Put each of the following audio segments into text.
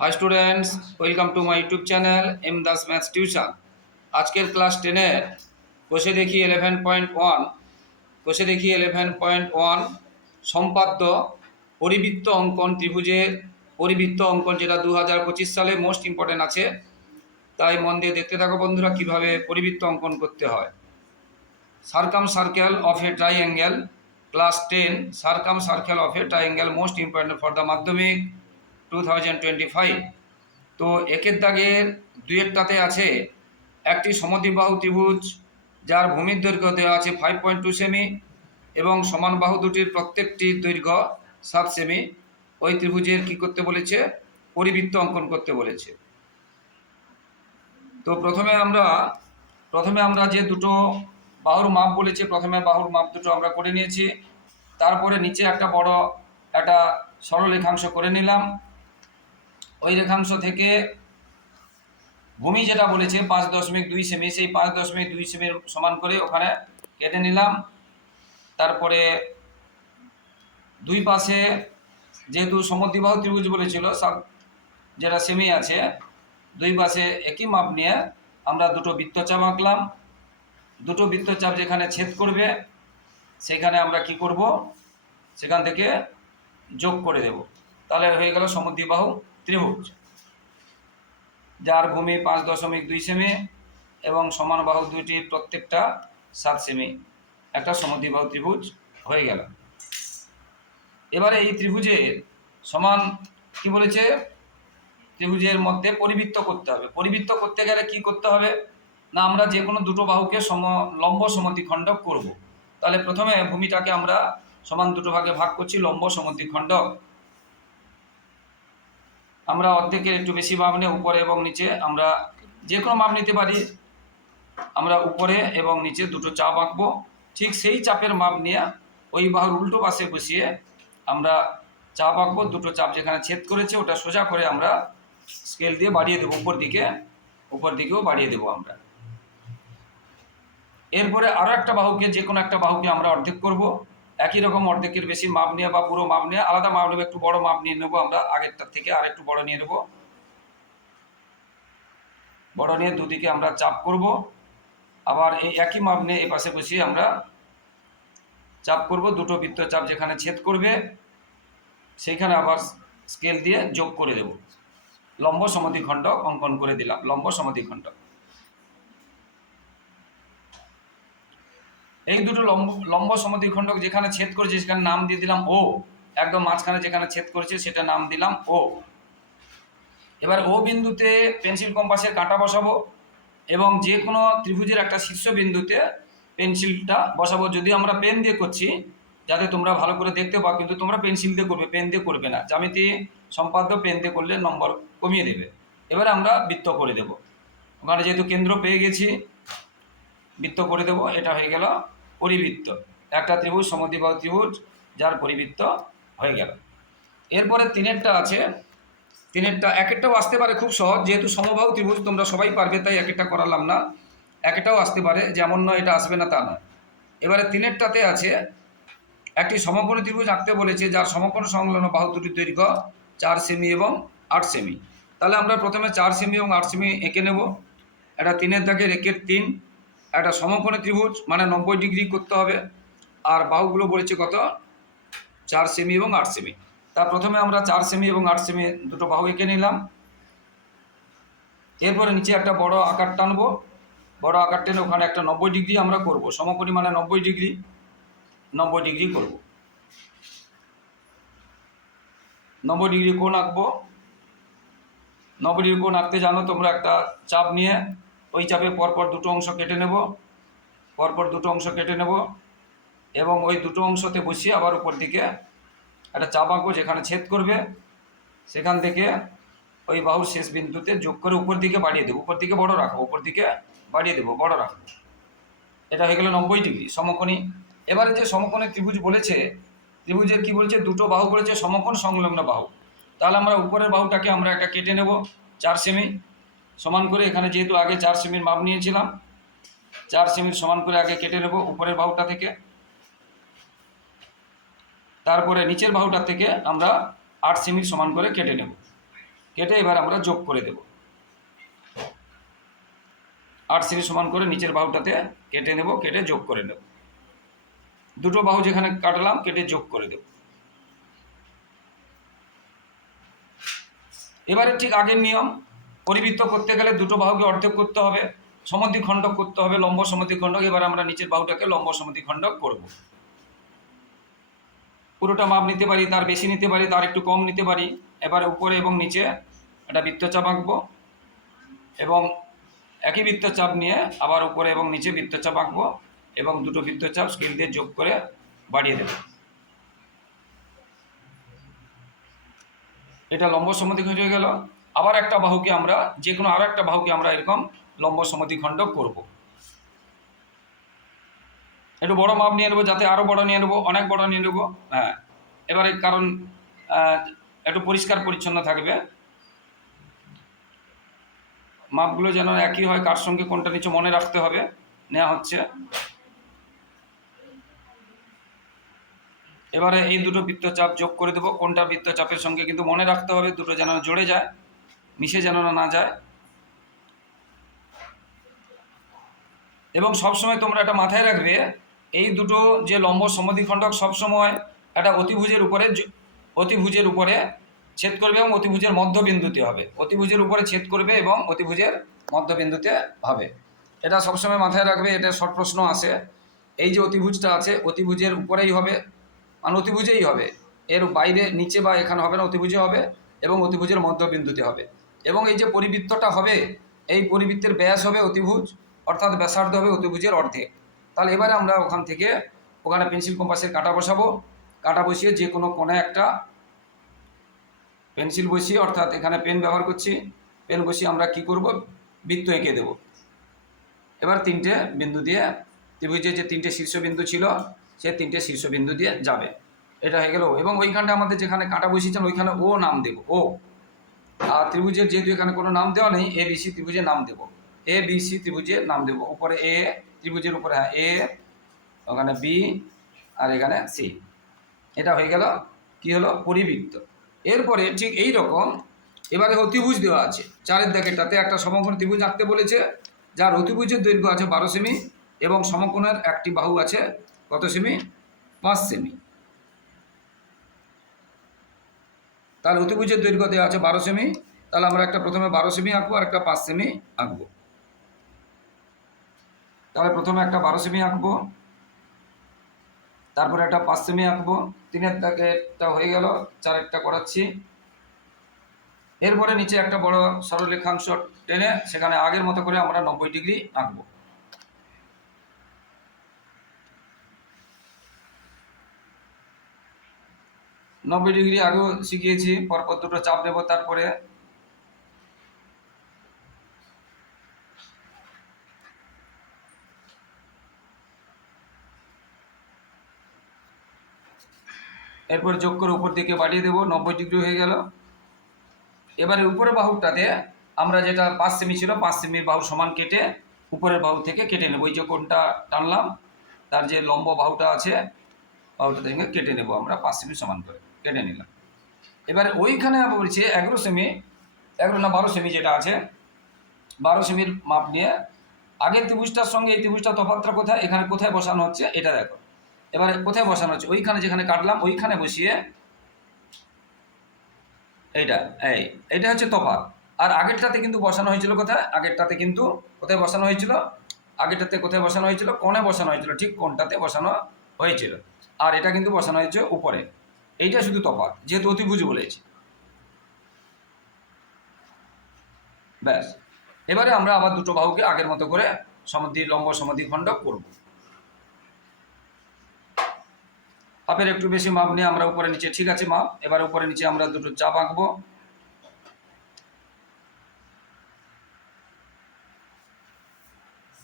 Hi students welcome to my YouTube channel M Das maths tuition আজকের class টেনের কোষে দেখি ইলেভেন পয়েন্ট ওয়ান কোষে দেখি ইলেভেন পয়েন্ট ওয়ান সম্পাদ্য পরিবৃত্ত অঙ্কন ত্রিভুজের পরিবৃত্ত অঙ্কন যেটা দু হাজার পঁচিশ সালে মোস্ট ইম্পর্টেন্ট আছে। তাই মন দিয়ে দেখতে থাকো বন্ধুরা কীভাবে পরিবৃত্ত অঙ্কন করতে হয়। Circumcircle of a triangle class ten circumcircle of a triangle most important for the Madhyamik two thousand twenty five তো একের দাগের দুয়েরটাতে আছে একটি সমদ্বিবাহু ত্রিভুজ, যার ভূমির দৈর্ঘ্য দেওয়া আছে ফাইভ পয়েন্ট টু সেমি এবং সমান বাহু দুটির প্রত্যেকটির দৈর্ঘ্য সাত সেমি ওই ত্রিভুজের কি করতে বলেছে? পরিবৃত্ত অঙ্কন করতে বলেছে। তো প্রথমে আমরা প্রথমে আমরা যে দুটো বাহুর মাপ বলেছে, প্রথমে বাহুর মাপ দুটো আমরা করে নিয়েছি। তারপরে নিচে একটা বড়, একটা সরলরেখাংশ করে নিলাম। ওই রেখাংশ থেকে ভূমি যেটা বলেছে, পাঁচ দশমিক দুই সেমি, সেই পাঁচ দশমিক দুই সেমির সমান করে ওখানে কেটে নিলাম। তারপরে দুই পাশে যেহেতু সমদ্বিবাহু ত্রিভুজ বলেছিল, সব যেটা সেমি আছে, দুই পাশে একই মাপ নিয়ে আমরা দুটো বৃত্তচাপ আঁকলাম। দুটো বৃত্তচাপ যেখানে ছেদ করবে, সেখানে আমরা কি করব? সেখান থেকে যোগ করে দেব। তাহলে হয়ে গেল সমদ্বিবাহু। ত্রিভুজ, যার ভূমি পাঁচ দশমিক দুই সেমি এবং সমান বাহু দুইটি প্রত্যেকটা সাত সেমি। একটা সমদ্বিবাহু ত্রিভুজ হয়ে গেল। এবারে এই ত্রিভুজের সমান কি বলেছে? ত্রিভুজের মধ্যে পরিবৃত্ত করতে হবে। পরিবৃত্ত করতে গেলে কি করতে হবে? না, আমরা যে কোনো দুটো বাহুকে সম, লম্ব সমদ্বিখণ্ডক করব। তাহলে প্রথমে ভূমিটাকে আমরা সমান দুটো ভাগে ভাগ করছি, লম্ব সমদ্বিখণ্ডক আমরা অর্ধেকের একটু বেশি মাপ নিয়ে উপরে এবং নিচে আমরা যে কোনো মাপ নিতে পারি। আমরা উপরে এবং নিচে দুটো চাপ আঁকবো। ঠিক সেই চাপের মাপ নিয়ে ওই বাহুর উল্টো পাশে বসিয়ে আমরা চাপ আঁকবো। দুটো চাপ যেখানে ছেদ করেছে ওটা সোজা করে আমরা স্কেল দিয়ে বাড়িয়ে দেবো উপর দিকে। উপর দিকেও বাড়িয়ে দেবো আমরা। এরপরে আরও একটা বাহুকে, যে কোনো একটা বাহুকে আমরা অর্ধেক করব। একই রকম অর্ধেকের বেশি মাপ নিয়ে বা পুরো মাপ নিয়ে, আলাদা মাপ নেব, একটু বড় মাপ নিয়ে নেব আমরা, আগেরটার থেকে আর একটু বড় নিয়ে নেব। বড় নিয়ে দুদিকে আমরা চাপ করব। আবার এই একই মাপ নিয়ে এই পাশে বসিয়ে আমরা চাপ করব, দুটো বৃত্ত চাপ যেখানে ছেদ করবে, সেইখানে আবার স্কেল দিয়ে যোগ করে দেব। লম্ব সমদ্বিখণ্ড অঙ্কন করে দিলাম, লম্ব সমদ্বিখণ্ড এই দুটো লম্ব লম্ব সমদ্বিখণ্ডক যেখানে ছেদ করেছে, সেখানে নাম দিয়ে দিলাম ও একদম মাঝখানে যেখানে ছেদ করেছে, সেটা নাম দিলাম ও এবার ও বিন্দুতে পেন্সিল কম্পাসের কাঁটা বসাবো এবং যে কোনো ত্রিভুজের একটা শীর্ষ বিন্দুতে পেন্সিলটা বসাবো। যদি আমরা পেন দিয়ে করছি, যাতে তোমরা ভালো করে দেখতে পাও, কিন্তু তোমরা পেন্সিল দিয়ে করবে, পেন দিয়ে করবে না। জ্যামিতি সম্পাদ্য পেন দিয়ে করলে নম্বর কমিয়ে দেবে। এবারে আমরা বৃত্ত করে দেব। ওখানে যেহেতু কেন্দ্র পেয়ে গেছি বৃত্ত করে দেব, এটা হয়ে গেল পরিবৃত্ত। একটা ত্রিভুজ সমদ্বিবাহু ত্রিভুজ, যার পরিবৃত্ত হয়ে গেল। এরপরে তিনেরটা আছে। তিনেরটা এক একটাও আসতে পারে খুব সহজ, যেহেতু সমবাহু ত্রিভুজ তোমরা সবাই পারবে, তাই এক একটা করালাম না। এক একটাও আসতে পারে, যেমন নয়, এটা আসবে না, তা নয়। এবারে তিনেরটাতে আছে, একটি সমকোণী ত্রিভুজ আঁকতে বলেছে, যার সমকোণ সংলগ্ন বাহু দুটির দৈর্ঘ্য চার সেমি এবং আট সেমি। তাহলে আমরা প্রথমে চার সেমি এবং আট সেমি এঁকে নেব। একটা তিনের দাগের একের তিন একটা সমকোণী ত্রিভুজ মানে নব্বই ডিগ্রি করতে হবে। আর বাহুগুলো বলেছে কত? চার সেমি এবং আট সেমি তা প্রথমে আমরা চার সেমি এবং আট সেমি দুটো বাহু এঁকে নিলাম। এরপরে নিচে একটা বড় আকার টানবো। বড় আকার টেনে ওখানে একটা নব্বই ডিগ্রি আমরা করব। সমকোণী মানে নব্বই ডিগ্রি নব্বই ডিগ্রি করব। নব্বই ডিগ্রি কোণ আঁকবো। নব্বই ডিগ্রি কোণ আঁকতে জানো তোমরা একটা চাপ নিয়ে। ওই চাপে পরপর দুটো অংশ কেটে নেব। পরপর দুটো অংশ কেটে নেব এবং ওই দুটো অংশতে বসিয়ে আবার উপর দিকে একটা চাপ আঁকবো যেখানে ছেদ করবে। সেখান থেকে ওই বাহুর শেষ বিন্দুতে যোগ করে উপর দিকে বাড়িয়ে দেবো। উপর দিকে বড় রাখো উপর দিকে বাড়িয়ে দেবো, বড় রাখো এটা হয়ে গেল নব্বই ডিগ্রি সমকোণী। এবারে যে সমকোণী ত্রিভুজ বলেছে ত্রিভুজের কি বলছে? দুটো বাহু বলেছে সমকোণ সংলগ্ন বাহু। তাহলে আমরা উপরের বাহুটাকে আমরা একটা কেটে নেব, চার সেমি। সমান করে এখানে যেহেতু আগে চার সেমির মাপ নিয়েছিলাম, চার সেমির সমান করে আগে কেটে নেব উপরের বাহুটা থেকে। তারপরে নিচের বাহুটার থেকে আমরা আট সেমির সমান করে কেটে নেব। কেটে এবার আমরা যোগ করে দেব। আট সেমি সমান করে নিচের বাহুটাতে কেটে নেব, কেটে যোগ করে নেব। দুটো বাহু যেখানে কাটলাম, কেটে যোগ করে দেব। এবারে ঠিক আগের নিয়ম পরিবৃত্ত করতে গেলে দুটো বাহুকে অর্ধেক করতে হবে সমদ্বিখণ্ডক করতে হবে, লম্ব সমদ্বিখণ্ডক এবার আমরা নিচের বাহুটাকে লম্ব সমদ্বিখণ্ডক করব। পুরোটা মাপ নিতে পারি, তার বেশি নিতে পারি, তার একটু কম নিতে পারি, এবার উপরে এবং নিচে একটা বৃত্তচাপ আঁকবো এবং একই বৃত্তচাপ নিয়ে আবার উপরে এবং নিচে বৃত্তচাপ আঁকবো এবং দুটো বৃত্তচাপ স্কেল দিয়ে যোগ করে বাড়িয়ে দেব। এটা লম্ব সমদ্বিখণ্ড হয়ে গেল। আবার একটা বাহুকে আমরা যে কোনো আরও একটা বাহুকে আমরা এরকম লম্ব সমদ্বিখণ্ড করব। একটু বড় মাপ নিয়ে নেব, যাতে আরও বড় নিয়ে নেব, অনেক বড় নিয়ে নেব। হ্যাঁ এবারে কারণ একটু পরিষ্কার পরিচ্ছন্ন থাকবে। মাপগুলো যেন একই হয়, কার সঙ্গে কোনটা নিচে মনে রাখতে হবে নেওয়া হচ্ছে। এবারে এই দুটো বৃত্তচাপ যোগ করে দেবো, কোনটা বৃত্তচাপের সঙ্গে কিন্তু মনে রাখতে হবে, দুটো যেন জড়ে যায়। মিশে যেন না যায়। এবং সবসময় তোমরা এটা মাথায় রাখবে, এই দুটো যে লম্ব সমদ্বিখণ্ডক সবসময় একটা অতিভুজের উপরে অতিভুজের উপরে ছেদ করবে এবং অতিভুজের মধ্যবিন্দুতে হবে। অতিভুজের উপরে ছেদ করবে এবং অতিভুজের মধ্যবিন্দুতে হবে এটা সবসময় মাথায় রাখবে, এটা শর্ট প্রশ্ন আসে এই যে অতিভুজটা আছে, অতিভুজের উপরেই হবে। মানে অতিভুজেই হবে। এর বাইরে, নিচে বা এখানে হবে না, অতিভুজে হবে এবং অতিভুজের মধ্যবিন্দুতে হবে। এবং এই যে পরিবৃত্তটা হবে, এই পরিবৃত্তের ব্যাস হবে অতিভুজ, অর্থাৎ ব্যাসার্ধ হবে অতিভুজের অর্ধেক। তাহলে এবারে আমরা ওখান থেকে, ওখানে পেন্সিল কম্পাসের কাটা বসাবো। কাটা বসিয়ে যে কোনো কোণে একটা পেন্সিল বসিয়ে, অর্থাৎ এখানে পেন ব্যবহার করছি। পেন বসিয়ে আমরা কি করব? বৃত্ত এঁকে দেব। এবার তিনটে বিন্দু দিয়ে, ত্রিভুজের যে তিনটে শীর্ষবিন্দু ছিল, সে তিনটে শীর্ষবিন্দু দিয়ে যাবে। এটা হয়ে গেল। এবং ওইখানটা আমাদের যেখানে কাটা বসিয়েছেন, ওইখানে ও নাম দেব ও আর ত্রিভুজের যেহেতু এখানে কোনো নাম দেওয়া নেই এ বিসি ত্রিভুজের নাম দেব। এ বিসি ত্রিভুজের নাম দেব। উপরে এ ত্রিভুজের উপরে হ্যাঁ এ ওখানে বি আর এখানে সি এটা হয়ে গেল, কি হলো? পরিবৃত্ত। এরপরে ঠিক এই রকম, এবারে অতিভুজ দেওয়া আছে। চারের দাগেরটাতে একটা সমকোণ ত্রিভুজ আঁকতে বলেছে, যার অতিভুজের দৈর্ঘ্য আছে বারো সেমি এবং সমকোণের একটি বাহু আছে কত সেমি? পাঁচ সেমি। তাহলে অতিভুজের দৈর্ঘ্য দেওয়া আছে বারো সেমি, তাহলে আমরা একটা প্রথমে বারো সেমি আঁকবো আর একটা পাঁচ সেমি আঁকবো। তাহলে প্রথমে একটা বারো সেমি আঁকবো, তারপরে একটা পাঁচ সেমি আঁকবো, তিনের একটা হয়ে গেল চার একটা করাচ্ছি। এরপরে নিচে একটা বড় সরলরেখাংশ টেনে সেখানে আগের মতো করে আমরা নব্বই ডিগ্রি আঁকবো। নব্বই ডিগ্রি আগেও শিখিয়েছি, পরপর দুটো চাপ নেব তারপরে। এরপর যোগ করে উপর দিকে বাড়িয়ে দেবো, নব্বই ডিগ্রি হয়ে গেল। এবারে উপরের বাহুটাতে আমরা যেটা পাঁচ সেমি ছিল, পাঁচ সেমির বাহু সমান কেটে উপরের বাহু থেকে কেটে নেব। ওই যে কোনটা টানলাম, তার যে লম্ব বাহুটা আছে বাহুটা থেকে কেটে নেব আমরা পাঁচ সেমি সমান করে। কেটে নিলাম। এবারে ওইখানে বলছে এগারো সেমি এগারো না বারো সেমি যেটা আছে, বারো সেমির মাপ নিয়ে আগের ত্রিভুজটার সঙ্গে এই ত্রিভুজটা তফাতটা কোথায়, এখানে কোথায় বসানো হচ্ছে এটা দেখো। এবারে কোথায় বসানো হচ্ছে? ওইখানে যেখানে কাটলাম, ওইখানে বসিয়ে এইটা, এই এটা হচ্ছে তফাৎ। আর আগেরটাতে কিন্তু বসানো হয়েছিল কোথায়? আগেরটাতে কিন্তু কোথায় বসানো হয়েছিল? আগেরটাতে কোথায় বসানো হয়েছিল? কোণে বসানো হয়েছিল, ঠিক কোনটাতে বসানো হয়েছিল। আর এটা কিন্তু বসানো হয়েছে উপরে। এইটা শুধু তফাৎ, যেহেতু অতিভুজ বলেছি। ব্যাস। এবারে আমরা আবার দুটো বাহুকে আগের মতো করে সমদ্বি লম্ব সমদ্বিখণ্ড করব। হাফের একটু বেশি মাপ নিয়ে আমরা উপরে নিচে, ঠিক আছে মাপ, এবার উপরে নিচে আমরা দুটো চাপ আঁকবো।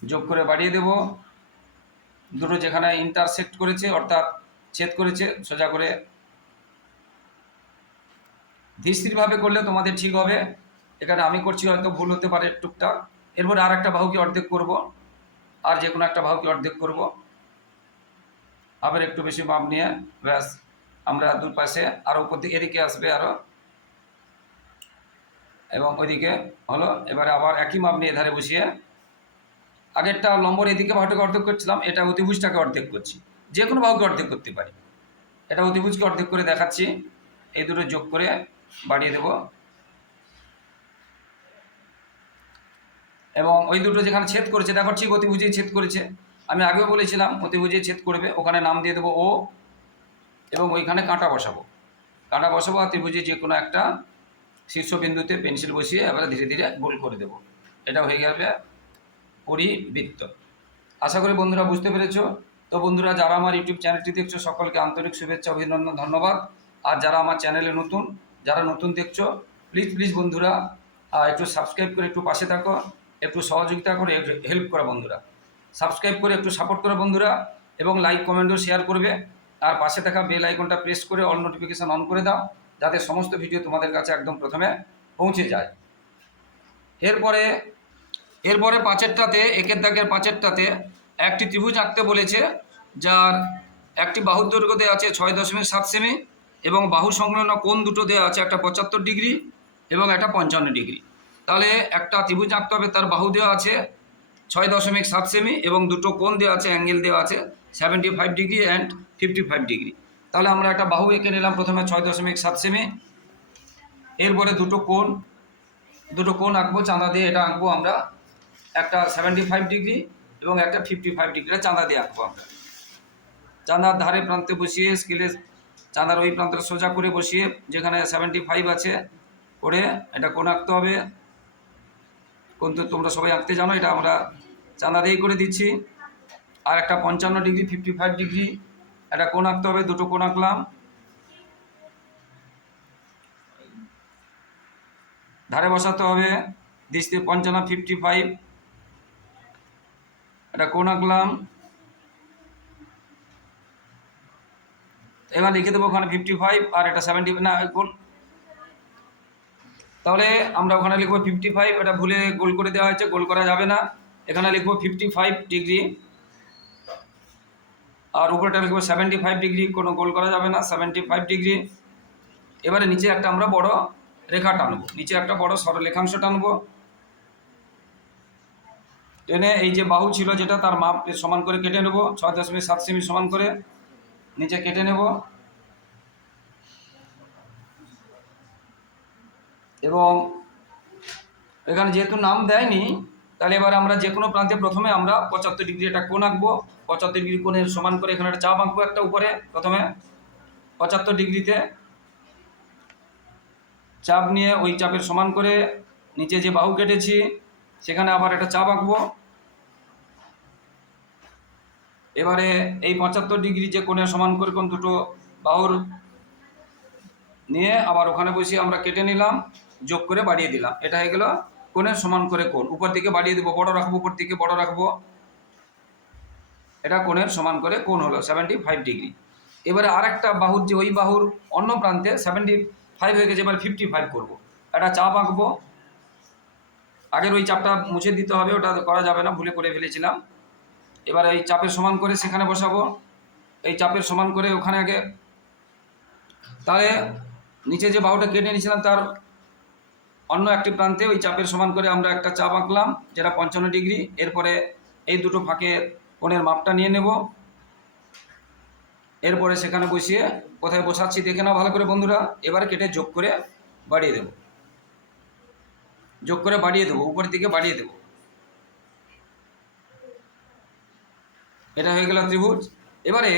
যোগ করে বাড়িয়ে দেব। দুটো যেখানে ইন্টারসেক্ট করেছে, অর্থাৎ ছেদ করেছে, সোজা করে ধীরস্থিরভাবে করলে তোমাদের ঠিক হবে। এখানে আমি করছি হয়তো ভুল হতে পারে টুকটাক। এরপরে আর একটা বাহুকে অর্ধেক করব। আর যে কোনো একটা বাহুকে অর্ধেক করব। আবার একটু বেশি মাপ নিয়ে, ব্যাস, আমরা দুই পাশে আরও উপর দিকে, এদিকে আসবে আরও এবং ওইদিকে হলো, এবারে আবার একই মাপ নিয়ে ধারে বসিয়ে। আগেরটা লম্বর এদিকে বাহুটাকে অর্ধেক করছিলাম, এটা অতিভুজটাকে অর্ধেক করছি। যে কোনো বাহুকে অর্ধেক করতে পারি। এটা অতিভুজকে অর্ধেক করে দেখাচ্ছি। এই দুটো যোগ করে বাড়িয়ে দেব। এবং ওই দুটো যেখানে ছেদ করেছে, দেখো ঠিক অতিভুজেই ছেদ করেছে। আমি আগেও বলেছিলাম অতিভুজে ছেদ করবে, ওখানে নাম দিয়ে দেবো ও এবং ওইখানে কাঁটা বসাবো। কাঁটা বসাবো আর ত্রিভুজে যে কোনো একটা শীর্ষবিন্দুতে পেন্সিল বসিয়ে এবারে ধীরে ধীরে গোল করে দেব। এটা হয়ে যাবে পরিবৃত্ত। আশা করি বন্ধুরা বুঝতে পেরেছ। তো বন্ধুরা, যারা আমার ইউটিউব চ্যানেলটি দেখছ, সকলকে আন্তরিক শুভেচ্ছা, অভিনন্দন, ধন্যবাদ। আর যারা আমার চ্যানেলে নতুন যারা নতুন দেখছ প্লিজ প্লিজ বন্ধুরা একটু সাবস্ক্রাইব করে একটু পাশে থাকো, একটু সহযোগিতা করে হেল্প করো বন্ধুরা। সাবস্ক্রাইব করে একটু সাপোর্ট করো বন্ধুরা এবং লাইক কমেন্টও শেয়ার করবে। আর পাশে থাকা বেল আইকনটা প্রেস করে অল নোটিফিকেশান অন করে দাও, যাতে সমস্ত ভিডিও তোমাদের কাছে একদম প্রথমে পৌঁছে যায়। এরপরে এরপরে পাঁচেরটাতে, একের দাগের পাঁচেরটাতে একটি ত্রিভুজ আঁকতে বলেছে, যার একটি বাহুর দৈর্ঘ্য দেওয়া আছে ছয় দশমিক সাত সেমি। এবং বাহু সংলগ্ন কোণ দুটো দেওয়া আছে, একটা পঁচাত্তর ডিগ্রি এবং একটা পঞ্চান্ন ডিগ্রি। তাহলে একটা ত্রিভুজ আঁকতে হবে, তার বাহু দেওয়া আছে ছয় দশমিক সাত সেমি এবং দুটো কোণ দেওয়া আছে, অ্যাঙ্গেল দেওয়া আছে seventy five degree and fifty five degree. তাহলে আমরা একটা বাহু এঁকে নিলাম প্রথমে ছয় দশমিক সাত সেমি। এরপরে দুটো কোণ দুটো কোণ আঁকবো, চাঁদা দিয়ে এটা আঁকবো আমরা। একটা সেভেন্টি ফাইভ ডিগ্রি এবং একটা ফিফটি ফাইভ ডিগ্রি চাঁদা দিয়ে আঁকবো আমরা। চাঁদার ধারে প্রান্তে বসিয়ে স্কেলে চাঁদার ওই প্রান্তটা সোজা করে বসিয়ে যেখানে সেভেন্টি ফাইভ আছে, করে এটা কোন আঁকতে হবে। কোন তোমরা সবাই আঁকতে জানো, এটা আমরা চাঁদা দিয়েই করে দিচ্ছি। আর একটা পঞ্চান্ন ডিগ্রি ফিফটি ফাইভ ডিগ্রি, একটা কোন আঁকতে হবে, দুটো কোন আঁকলাম। ধারে বসাতে হবে দৃষ্টি পঞ্চান্ন ফিফটি ফাইভ এটা কোন আঁকলাম। এবার লিখে দেবো ওখানে ফিফটি ফাইভ আর এটা সেভেন্টি না কোণ তাহলে আমরা ওখানে লিখব ফিফটি ফাইভ এটা ভুলে গোল করে দেওয়া হয়েছে, গোল করা যাবে না। এখানে লিখব ফিফটি ফাইভ ডিগ্রি আর উপরেটা লিখব সেভেন্টি ফাইভ ডিগ্রি কোনো গোল করা যাবে না সেভেন্টি ফাইভ ডিগ্রি এবারে নিচে একটা আমরা বড় রেখা টানবো, নিচে একটা বড় সরলেখাংশ টানবো। টেনে এই যে বাহু ছিল যেটা, তার মাপ সমান করে কেটে নেব, ছয় দশমিক সাত সেমি সমান করে। নিচে কেটে নেব। এবং এখানে যেহেতু নাম দেয়নি, তাহলে এবার আমরা যে কোনো প্রান্তে প্রথমে আমরা পঁচাত্তর ডিগ্রি একটা কোণ আঁকবো। পঁচাত্তর ডিগ্রি কোণের সমান করে এখানে একটা চাপ আঁকবো একটা উপরে প্রথমে। পঁচাত্তর ডিগ্রিতে চাপ নিয়ে ওই চাপের সমান করে নিচে যে বাহু কেটেছি, সেখানে আবার একটা চাপ আঁকবো। এবারে এই পঁচাত্তর ডিগ্রি যে কোণে সমান করে কোন দুটো বাহুর নিয়ে আবার ওখানে বসিয়ে আমরা কেটে নিলাম, যোগ করে বাড়িয়ে দিলাম। এটা হয়ে গেল কোণের সমান করে কোণ। উপর দিকে বাড়িয়ে দেবো, বড় রাখব, উপর দিকে বড় রাখব। এটা কোণের সমান করে কোণ হলো সেভেন্টি ফাইভ ডিগ্রি। এবারে আর একটা বাহুর যে ওই বাহুর অন্য প্রান্তে সেভেন্টি ফাইভ হয়ে গেছে, এবার ফিফটি ফাইভ করব। একটা চাপ আঁকবো। আগের ওই চাপটা মুছে দিতে হবে, ওটা করা যাবে না, ভুলে করে ফেলেছিলাম। এবার এই চাপের সমান করে সেখানে বসাবো। এই চাপের সমান করে ওখানে আগে তাহলে নিচে যে বাহুটা কেটে নিয়েছিলাম তার অন্য একটি প্রান্তে ওই চাপের সমান করে আমরা একটা চাপ আঁকলাম, যেটা পঞ্চান্ন ডিগ্রি। এরপরে এই দুটো ফাঁকে কোণের মাপটা নিয়ে নেব। এরপরে সেখানে বসিয়ে কোথায় বসাচ্ছি দেখে নাও ভালো করে বন্ধুরা। এবার কেটে যোগ করে বাড়িয়ে দেব। যোগ করে বাড়িয়ে দেবো উপরের দিকে বাড়িয়ে দেবো। এটা হয়ে গেল ত্রিভুজ। এবারে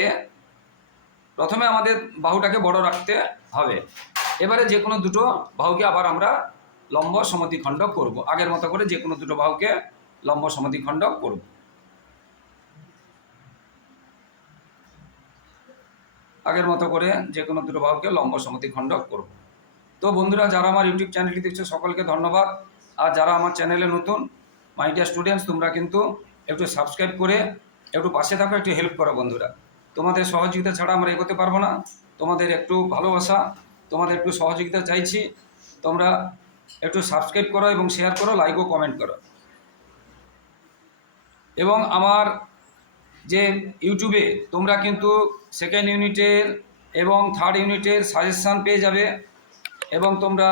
প্রথমে আমাদের বাহুটাকে বড় রাখতে হবে। এবারে যে কোনো দুটো বাহুকে আবার আমরা লম্ব সমদ্বিখণ্ড করব। আগের মতো করে যে কোনো দুটো বাহুকে লম্ব সমদ্বিখণ্ড করব। আগের মতো করে যে কোনো দুটো বাহুকে লম্ব সমদ্বিখণ্ড করব। তো বন্ধুরা, যারা আমার ইউটিউব চ্যানেলটি দেখছ, সকলকে ধন্যবাদ। আর যারা আমার চ্যানেলে নতুন মাই ডিয়ার স্টুডেন্টস তোমরা কিন্তু একটু সাবস্ক্রাইব করে একটু পাশে থাকো, একটু হেল্প করো বন্ধুরা। তোমাদের সহযোগিতা ছাড়া আমরা এগোতে পারব না। তোমাদের একটু ভালোবাসা, তোমাদের একটু সহযোগিতা চাইছি। তোমরা একটু সাবস্ক্রাইব করো এবং শেয়ার করো লাইক ও কমেন্ট করো। এবং আমার যে ইউটিউবে তোমরা কিন্তু সেকেন্ড ইউনিটের এবং থার্ড ইউনিটের সাজেশান পেয়ে যাবে এবং তোমরা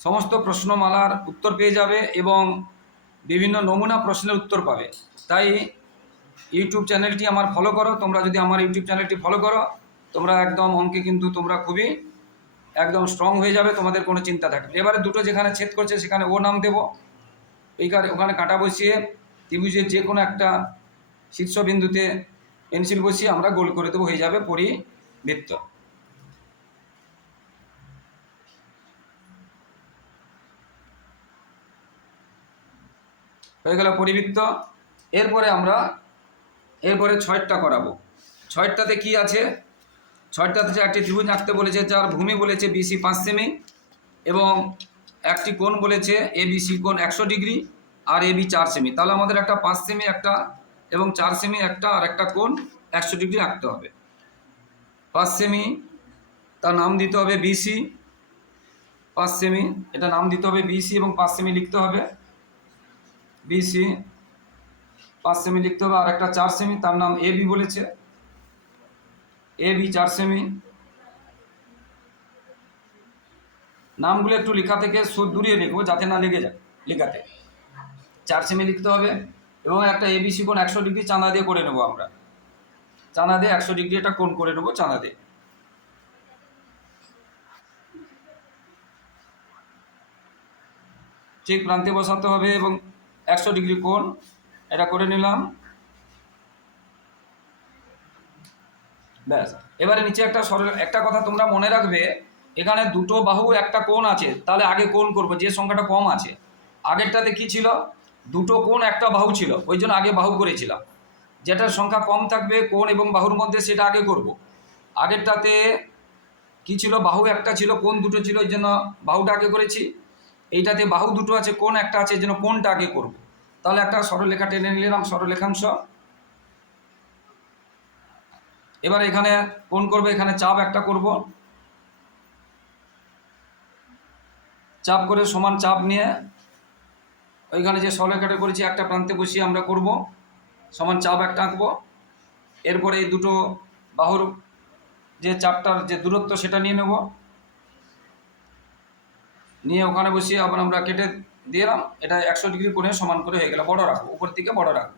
সমস্ত প্রশ্নমালার উত্তর পেয়ে যাবে এবং বিভিন্ন নমুনা প্রশ্নের উত্তর পাবে। তাই ইউটিউব চ্যানেলটি আমার ফলো করো। তোমরা যদি আমার ইউটিউব চ্যানেলটি ফলো করো, তোমরা একদম অঙ্কে কিন্তু তোমরা খুবই একদম স্ট্রং হয়ে যাবে, তোমাদের কোনো চিন্তা থাকবে এবারে দুটো যেখানে ছেদ করছে, সেখানে ও নাম দেবো। এইখানে ওখানে কাঁটা বসিয়ে ত্রিভুজের যে কোনো একটা শীর্ষবিন্দুতে পেন্সিল বসিয়ে আমরা গোল করে দেবো, হয়ে যাবে পরিবৃত্ত। হয়ে গেল পরিবৃত্ত। এরপরে আমরা এরপরে ছয়টা করাবো। ছয়টাতে কি আছে? ছয়টাতে একটি ত্রিভুজ আঁকতে বলেছে, যার ভূমি বলেছে বিসি পাঁচ সেমি এবং একটি কোণ বলেছে এ বিসি কোণ একশো ডিগ্রি আর এবি চার সেমি তাহলে আমাদের একটা পাঁচ সেমি একটা এবং চার সেমি একটা আর একটা কোণ একশো ডিগ্রি আঁকতে হবে। পাঁচ সেমি তার নাম দিতে হবে বিসি পাঁচ সেমি এটা নাম দিতে হবে বিসি এবং পাঁচ সেমি লিখতে হবে। বিসি পাঁচ সেমি লিখতে হবে, আর একটা চার সেমি তার নাম এ বি বলেছে। এ বি চার সেমি নামগুলো একটু লেখা থেকে সুদ দূরিয়ে লিখব যাতে না লেগে যায়, লেখাতে। চার সেমি লিখতে হবে, এবং একটা এবিসি কোণ একশো ডিগ্রি চাঁদা দিয়ে করে নেব আমরা। চাঁদা দিয়ে একশো ডিগ্রি একটা কোণ করে নেব চাঁদা দিয়ে। ঠিক প্রান্তে বসাতে হবে, এবং একশো ডিগ্রি কোণ এটা করে নিলাম। ব্যাস। এবারে নিচে একটা সরল, একটা কথা তোমরা মনে রাখবে, এখানে দুটো বাহু একটা কোণ আছে, তাহলে আগে কোণ করব, যে সংখ্যাটা কম আছে। আগেরটাতে কি ছিল? দুটো কোণ, একটা বাহু ছিল, ওই জন্য আগে বাহু করেছিলাম। যেটার সংখ্যা কম থাকবে, কোণ এবং বাহুর মধ্যে সেটা আগে করব। আগেরটাতে কি ছিল? বাহু একটা ছিল, কোণ দুটো ছিল, ওই জন্য বাহুটা আগে করেছি। এইটাতে বাহু দুটো আছে, কোণ একটা আছে, এই জন্য কোণটা আগে করব। তাহলে একটা সরলরেখা টেনে নিলাম সরলরেখাংশ এবার এখানে কোন করবে? এখানে চাপ একটা করব। চাপ করে সমান চাপ নিয়ে ওইখানে যে সরলরেখাটা করেছি, একটা প্রান্তে বসিয়ে আমরা করব। সমান চাপ একটা আঁকবো। এরপরে এই দুটো বাহুর যে চাপটার যে দূরত্ব, সেটা নিয়ে নেব। নিয়ে ওখানে বসিয়ে আবার আমরা কেটে দিলাম এটা একশো ডিগ্রি কোণে সমান করে হয়ে গেল, বড় রাখব, উপর থেকে বড় রাখব।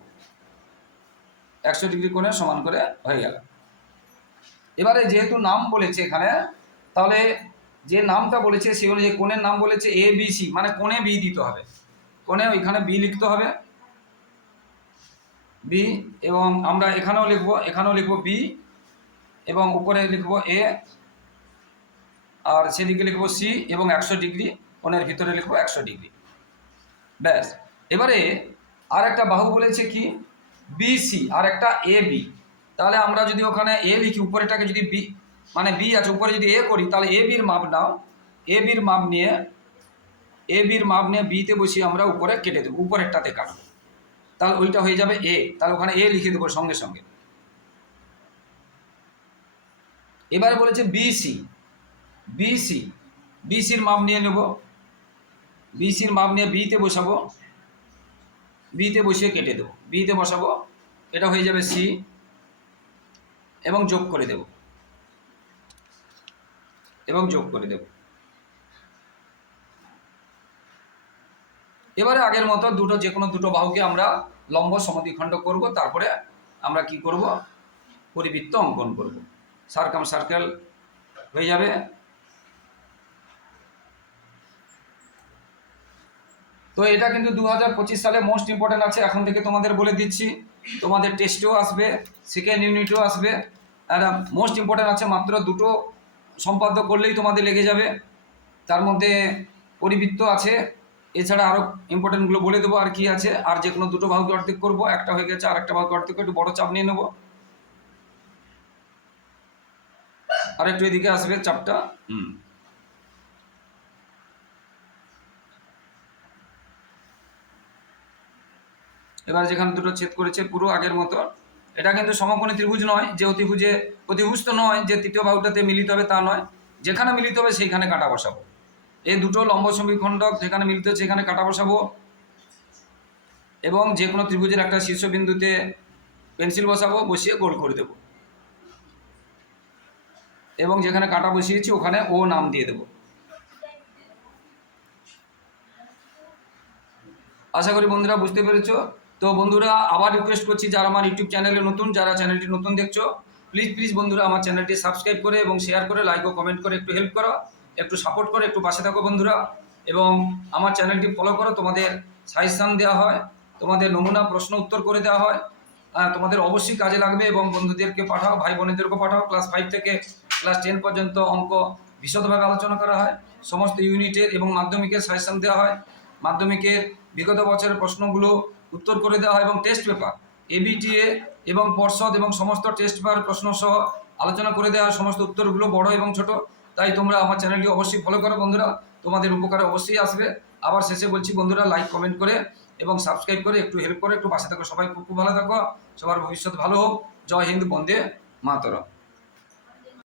একশো ডিগ্রি কোণে সমান করে হয়ে গেল। এবারে যেহেতু নাম বলেছে এখানে, তাহলে যে নামটা বলেছে সে অনুযায়ী কোণের নাম বলেছে এ বি সি মানে কোণে বি দিতে হবে। কোণে ওইখানে বি লিখতে হবে। বি এবং আমরা এখানেও লিখব এখানেও লিখব বি এবং উপরে লিখব এ আর সেদিকে লিখব সি এবং একশো ডিগ্রি, কোণের ভিতরে লিখব একশো ডিগ্রি। ব্যাস। এবারে আর একটা বাহু বলেছে কি? বিসি আর একটা এ বি তাহলে আমরা যদি ওখানে এ লিখি উপরেটাকে যদি বি মানে বি আছে, উপরে যদি এ করি, তাহলে এ বির মাপ নাও। এ বির মাপ নিয়ে এ বির মাপ নিয়ে বিতে বসিয়ে আমরা উপরে কেটে দেবো, উপরেরটাতে কাটবো। তাহলে ওইটা হয়ে যাবে এ তাহলে ওখানে এ লিখে দেবো সঙ্গে সঙ্গে। এবারে বলেছে বিসি বিসি বিসির মাপ নিয়ে নেব। বিসির মাপ নিয়ে বিতে বসাবো। বিতে বসিয়ে কেটে দেবো। বিতে বসাবো, এটা হয়ে যাবে সি এবং যোগ করে দেব। এবং যোগ করে দেব। এবারে আগের মতো দুটো, যে কোনো দুটো বাহুকে আমরা লম্ব সমদ্বিখণ্ড করব, তারপরে আমরা কি করব? পরিবৃত্ত অঙ্কন করব। সার্কাম সার্কেল হয়ে যাবে। তো এটা কিন্তু দু হাজার পঁচিশ সালে মোস্ট ইম্পর্টেন্ট আছে। এখন থেকে তোমাদের বলে দিচ্ছি। তোমাদের টেস্টেও আসবে সেকেন্ড ইউনিটও আসবে। আর মোস্ট ইম্পর্টেন্ট আছে মাত্র দুটো সম্পাদ্য করলেই তোমাদের লেগে যাবে। তার মধ্যে পরিবৃত্ত আছে। এছাড়া আরও ইম্পর্টেন্টগুলো বলে দেবো আর কি আছে। আর যে কোনো দুটো বাহুকে অর্ধেক করব। একটা হয়ে গেছে আর একটা বাহুকে অর্ধেক একটু বড় চাপ নিয়ে নেব। আর একটু এদিকে আসবে চাপটা। হুম। এবার যেখানে দুটো ছেদ করেছে পুরো আগের মতো। এটা কিন্তু সমকোণী ত্রিভুজ নয়, যে অতিভুজে অতিভুজ তো নয়, যে তৃতীয় বাহুটাতে মিলিত হবে তা নয়। যেখানে মিলিত হবে সেইখানে কাটা বসাবো। এই দুটো লম্ব সমীখণ্ডক যেখানে মিলিত হচ্ছে সেখানে কাটা বসাবো। এবং যে কোনো ত্রিভুজের একটা শীর্ষবিন্দুতে পেন্সিল বসাবো, বসিয়ে গোল করে দেবো। এবং যেখানে কাটা বসিয়েছি ওখানে ও নাম দিয়ে দেবো। আশা করি বন্ধুরা বুঝতে পেরেছ? তো বন্ধুরা, আবার রিকোয়েস্ট করছি যারা আমার ইউটিউব চ্যানেলে নতুন, যারা চ্যানেলটি নতুন দেখছ প্লিজ প্লিজ বন্ধুরা আমার চ্যানেলটি সাবস্ক্রাইব করে এবং শেয়ার করে লাইক ও কমেন্ট করে, একটু হেল্প করো, একটু সাপোর্ট করো, একটু পাশে থাকো বন্ধুরা। এবং আমার চ্যানেলটি ফলো করো, তোমাদের সাজেশান দেওয়া হয়, তোমাদের নমুনা, প্রশ্ন, উত্তর করে দেওয়া হয় তোমাদের অবশ্যই কাজে লাগবে এবং বন্ধুদেরকে পাঠাও, ভাই বোনেদেরকে পাঠাও। ক্লাস ফাইভ থেকে ক্লাস টেন পর্যন্ত অঙ্ক বিশদভাবে আলোচনা করা হয়, সমস্ত ইউনিটের এবং মাধ্যমিকের সাজেশান দেওয়া হয়। মাধ্যমিকের বিগত বছরের প্রশ্নগুলো উত্তর করে দেওয়া হয় এবং টেস্ট পেপার এবিটিএ এবং পর্ষদ এবং সমস্ত টেস্ট পেপার প্রশ্ন সহ আলোচনা করে দেওয়া সমস্ত উত্তরগুলো বড় এবং ছোট। তাই তোমরা আমার চ্যানেলটি অবশ্যই ফলো করো বন্ধুরা। তোমাদের উপকারে অবশ্যই আসবে। আবার শেষে বলছি বন্ধুরা লাইক কমেন্ট করে এবং সাবস্ক্রাইব করে, একটু হেল্প করে, একটু পাশে থাকো সবাই। খুব ভালো থাকো। সবার ভবিষ্যৎ ভালো হোক। জয় হিন্দ, বন্দে মাতরম।